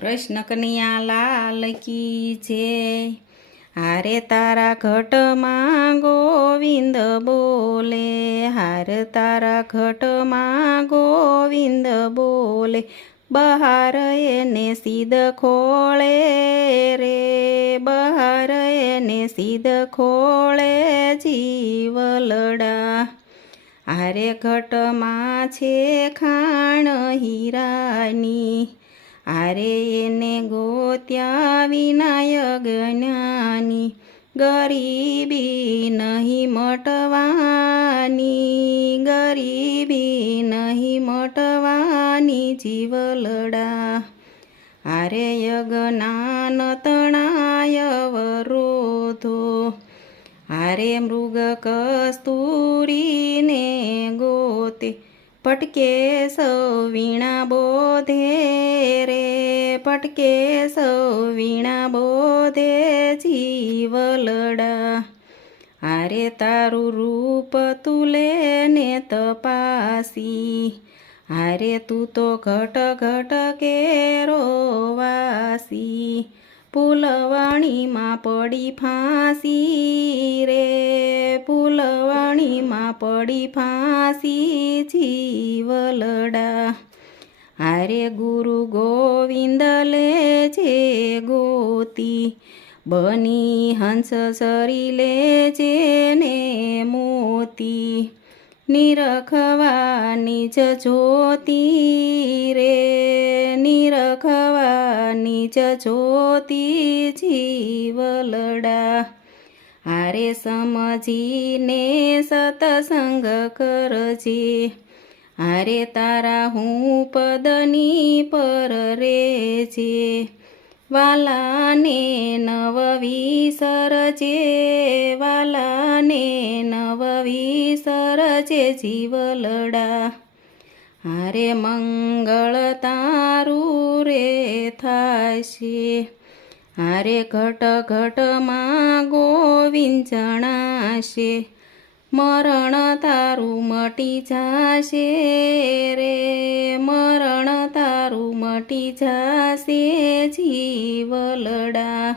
કૃષ્ણ કનૈયા લાલ કી જય। હારે તારા ઘટમાં ગોવિંદ બોલે, હાર તારા ઘટમાં ગોવિંદ બોલે, બહાર એને સીધ ખોળે રે, બહાર એને સીધ ખોળે જીવલડા। હારે ઘટમાં છે ખાણ હીરાની, હારે એને ગોત્યા વિનાયક જ્ઞાની, ગરીબી નહીં મટવાની, ગરીબી નહીં મટવાની જીવલડા। હારે યજ્ઞાન તણાય વરોધો, હારે મૃગ કસ્તુરીને ગોતે, પટકે સૌ વીણા બોધે રે, પટકે સૌ વીણા બોધે જીવલડા। હારે તારું રૂપ તુલે ને તપાસી, હારે તું તો ઘટ ઘટ કેરો વાસી, ફૂલવાણીમાં પડી ફાંસી રે, ફૂલવાણીમાં પડી ફાંસી જીવલડા। હારે ગુરુ ગોવિંદ લે છે ગોતી, બની હંસ સરી લે છે ને મોતી, નિરખવાની જ જ્યોતિ રે, નિરખવાની જ જ્યોતિ જીવલડા। હારે સમજીને સતસંગ કરજે, હારે તારા હું પદની પર રેજે, વાલાને નવ વિસરજે, વાલાને નવ વિસરજે જીવલડા। હારે મંગળ તારું રે થાશે, હારે ઘટ ઘટમાં ગોવિંદ જણાશે, મરણ તારું મટી જાશે રે, મરણ તારું મટી જાશે જીવલડા।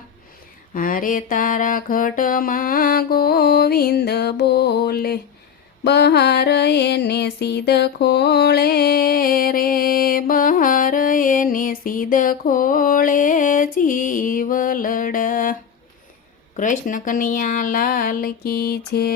હારે તારા ઘટમાં ગોવિંદ બોલે, બહાર એને સીધ ખોળે રે, બહાર એને સીધ ખોળે જીવલડા। કૃષ્ણ કનૈયા લાલ કી જય।